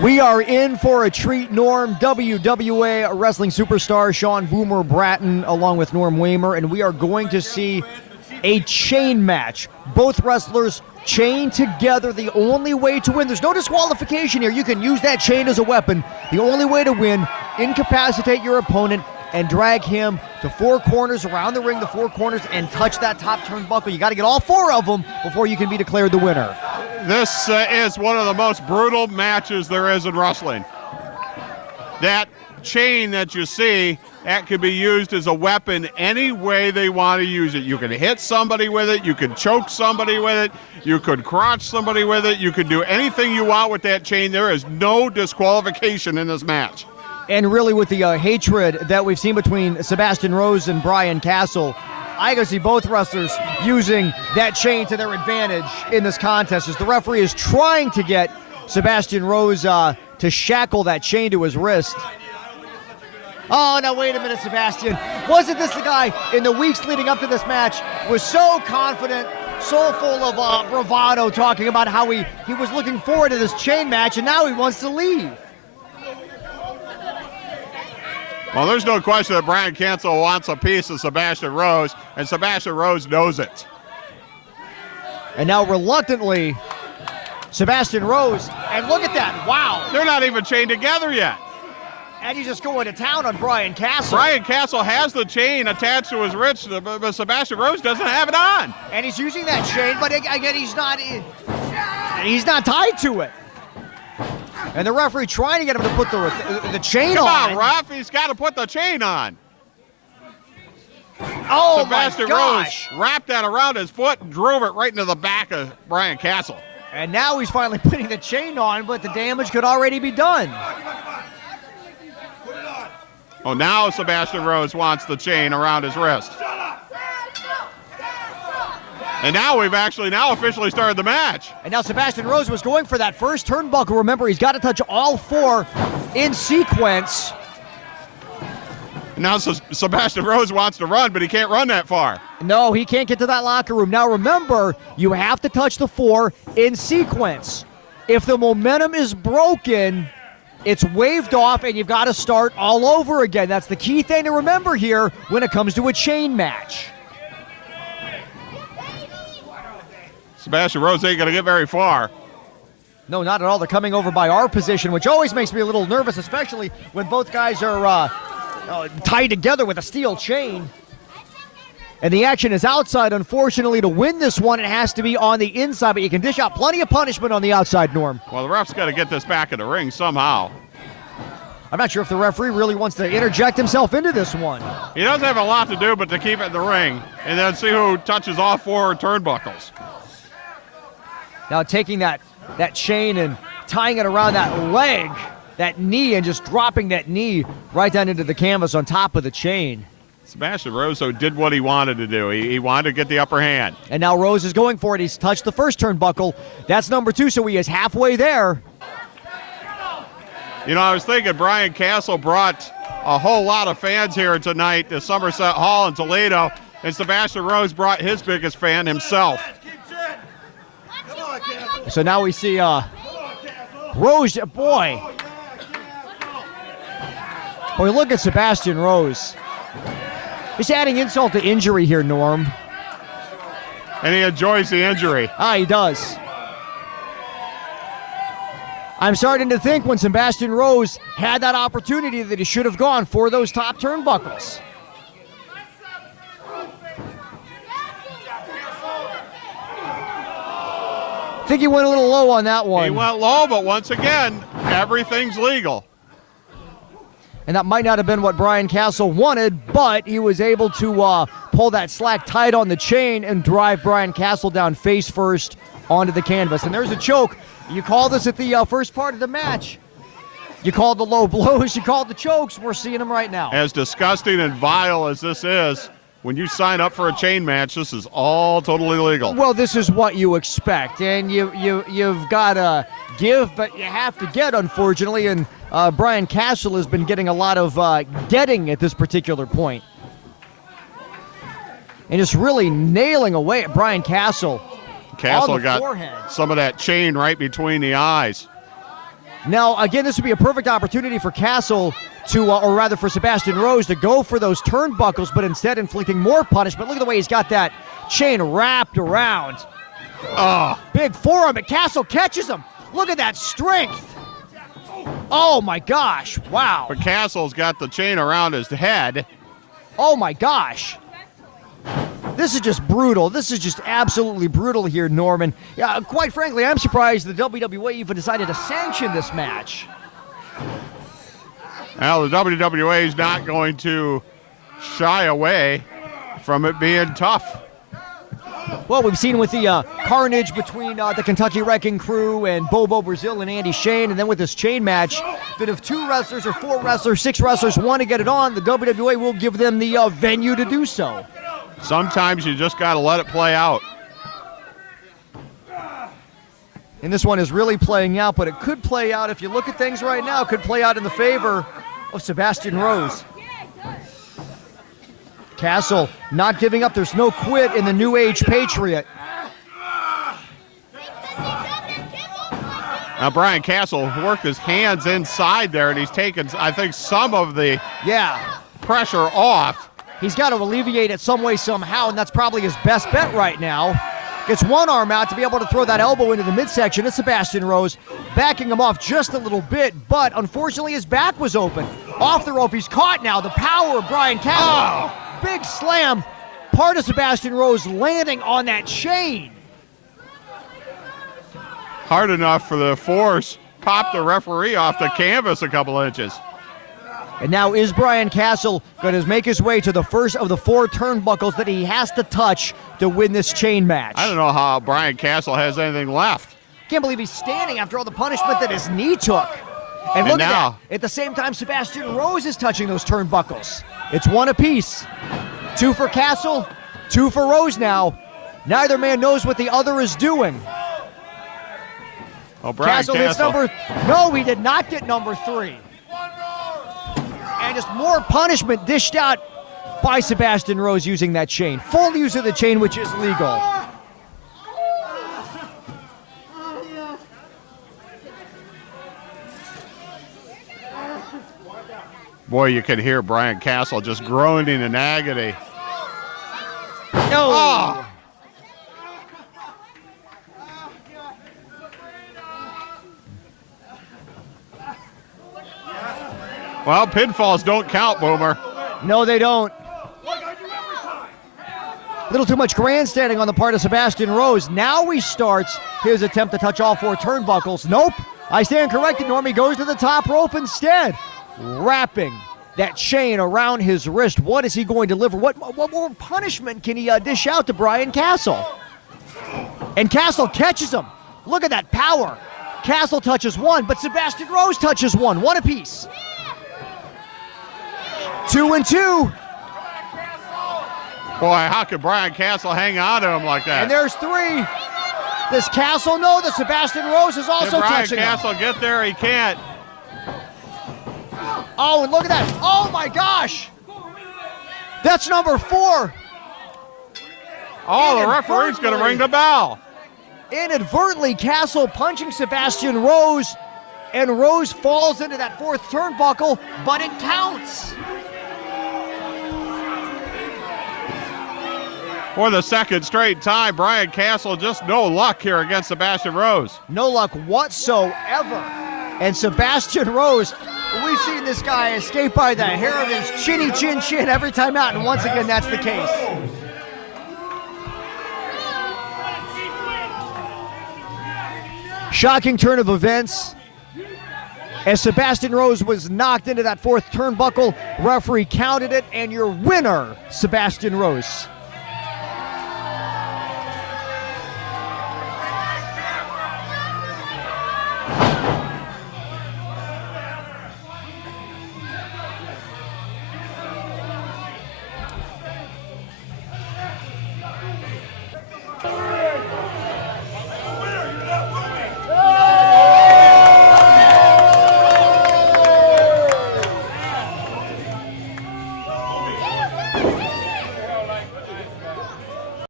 We are in for a treat, Norm. WWA wrestling superstar Sean Boomer Bratton along with Norm WAMER, and we are going to see a chain match. Both wrestlers chained together, the only way to win. There's no disqualification here. You can use that chain as a weapon. The only way to win, incapacitate your opponent and drag him to four corners around the ring, the four corners, and touch that top turnbuckle. You got to get all four of them before you can be declared the winner. This is one of the most brutal matches there is in wrestling. That chain that you see, that could be used as a weapon any way they want to use it. You can hit somebody with it, you can choke somebody with it, you could crotch somebody with it, you could do anything you want with that chain. There is no disqualification in this match. And really, with the hatred that we've seen between Sebastian Rose and Bryan Castle, I can see both wrestlers using that chain to their advantage in this contest, as the referee is trying to get Sebastian Rose to shackle that chain to his wrist. Oh, now wait a minute, Sebastian. Wasn't this the guy in the weeks leading up to this match was so confident, so full of bravado, talking about how he was looking forward to this chain match, and now he wants to leave? Well, there's no question that Bryan Castle wants a piece of Sebastian Rose, and Sebastian Rose knows it. And now, reluctantly, Sebastian Rose, and look at that, wow. They're not even chained together yet. And he's just going to town on Bryan Castle. Bryan Castle has the chain attached to his wrist, but Sebastian Rose doesn't have it on. And he's using that chain, but again, he's not tied to it. And the referee trying to get him to put the chain on. Come on, ref. He's got to put the chain on. Oh, Sebastian my gosh. Rose wrapped that around his foot and drove it right into the back of Bryan Castle. And now he's finally putting the chain on, but the damage could already be done. Oh, now Sebastian Rose wants the chain around his wrist. And now we've actually officially started the match. And now Sebastian Rose was going for that first turnbuckle. Remember, he's got to touch all four in sequence. And now Sebastian Rose wants to run, but he can't run that far. No, he can't get to that locker room. Now remember, you have to touch the four in sequence. If the momentum is broken, it's waved off and you've got to start all over again. That's the key thing to remember here when it comes to a chain match. Sebastian Rose ain't going to get very far. No, not at all. They're coming over by our position, which always makes me a little nervous, especially when both guys are tied together with a steel chain. And the action is outside. Unfortunately, to win this one, it has to be on the inside, but you can dish out plenty of punishment on the outside, Norm. Well, the ref's got to get this back in the ring somehow. I'm not sure if the referee really wants to interject himself into this one. He doesn't have a lot to do but to keep it in the ring and then see who touches all four turnbuckles. Now taking that chain and tying it around that leg, that knee, and just dropping that knee right down into the canvas on top of the chain. Sebastian Rose did what he wanted to do. He wanted to get the upper hand. And now Rose is going for it. He's touched the first turnbuckle. That's number two, so he is halfway there. You know, I was thinking Bryan Castle brought a whole lot of fans here tonight to Somerset Hall in Toledo, and Sebastian Rose brought his biggest fan himself. So now we see Rose, boy, look at Sebastian Rose. He's adding insult to injury here, Norm. And he enjoys the injury. He does. I'm starting to think when Sebastian Rose had that opportunity that he should have gone for those top turnbuckles. I think he went a little low on that one. He went low, but once again, everything's legal. And that might not have been what Bryan Castle wanted, but he was able to pull that slack tight on the chain and drive Bryan Castle down face first onto the canvas. And there's a choke. You call this at the first part of the match. You called the low blows, you called the chokes. We're seeing them right now. As disgusting and vile as this is, when you sign up for a chain match, this is all totally legal. Well, this is what you expect, and you've got to give, but you have to get, unfortunately, and Bryan Castle has been getting a lot of getting at this particular point. And just really nailing away at Bryan Castle. Castle got some of that chain right between the eyes. Now, again, this would be a perfect opportunity for Castle to, or rather for Sebastian Rose to go for those turnbuckles, but instead inflicting more punishment. Look at the way he's got that chain wrapped around. Oh, Big forearm, but Castle catches him. Look at that strength. Oh, my gosh. Wow. but Castle's got the chain around his head. Oh, my gosh. This is just brutal. This is just absolutely brutal here, Norman. Yeah, quite frankly, I'm surprised the WWE even decided to sanction this match. Now, the WWE is not going to shy away from it being tough. Well, we've seen with the carnage between the Kentucky Wrecking Crew and Bobo Brazil and Andy Shane, and then with this chain match, that if 2 wrestlers or 4 wrestlers, 6 wrestlers want to get it on, the WWE will give them the venue to do so. Sometimes you just got to let it play out. And this one is really playing out, but it could play out, if you look at things right now, it could play out in the favor of Sebastian Rose. Castle not giving up. There's no quit in the New Age Patriot. Now, Bryan Castle worked his hands inside there, and he's taken, I think, some of the pressure off. He's got to alleviate it some way, somehow, and that's probably his best bet right now. Gets one arm out to be able to throw that elbow into the midsection. It's Sebastian Rose backing him off just a little bit, but unfortunately his back was open. Off the rope, he's caught now. The power of Bryan Castle. Oh. Big slam. Part of Sebastian Rose landing on that chain. Hard enough for the force. Popped the referee off the canvas a couple inches. And now is Bryan Castle going to make his way to the first of the 4 turnbuckles that he has to touch to win this chain match? I don't know how Bryan Castle has anything left. Can't believe he's standing after all the punishment that his knee took. And look at that. At the same time, Sebastian Rose is touching those turnbuckles. It's 1 apiece. 2 for Castle, 2 for Rose now. Neither man knows what the other is doing. Oh, Bryan Castle hits number... No, he did not get number 3. And just more punishment dished out by Sebastian Rose using that chain. Full use of the chain, which is legal. Boy, you can hear Bryan Castle just groaning in agony. No. Oh. Well, pinfalls don't count, Boomer. No, they don't. A little too much grandstanding on the part of Sebastian Rose. Now he starts his attempt to touch all 4 turnbuckles. Nope. I stand corrected, Norm. He goes to the top rope instead. Wrapping that chain around his wrist. What is he going to deliver? What more punishment can he dish out to Bryan Castle? And Castle catches him. Look at that power. Castle touches 1, but Sebastian Rose touches 1. 1 apiece. 2 and 2. Boy, how could Bryan Castle hang on to him like that? And there's 3. Does Castle know that Sebastian Rose is also touching him? Bryan Castle get there? He can't. Oh, and look at that. Oh, my gosh. That's number 4. Oh, the referee's going to ring the bell. Inadvertently, Castle punching Sebastian Rose, and Rose falls into that 4th turnbuckle, but it counts. For the 2nd straight time, Bryan Castle just no luck here against Sebastian Rose. No luck whatsoever. And Sebastian Rose, we've seen this guy escape by the hair of his chinny chin chin every time out, and once again, that's the case. Shocking turn of events. As Sebastian Rose was knocked into that 4th turnbuckle, referee counted it, and your winner, Sebastian Rose.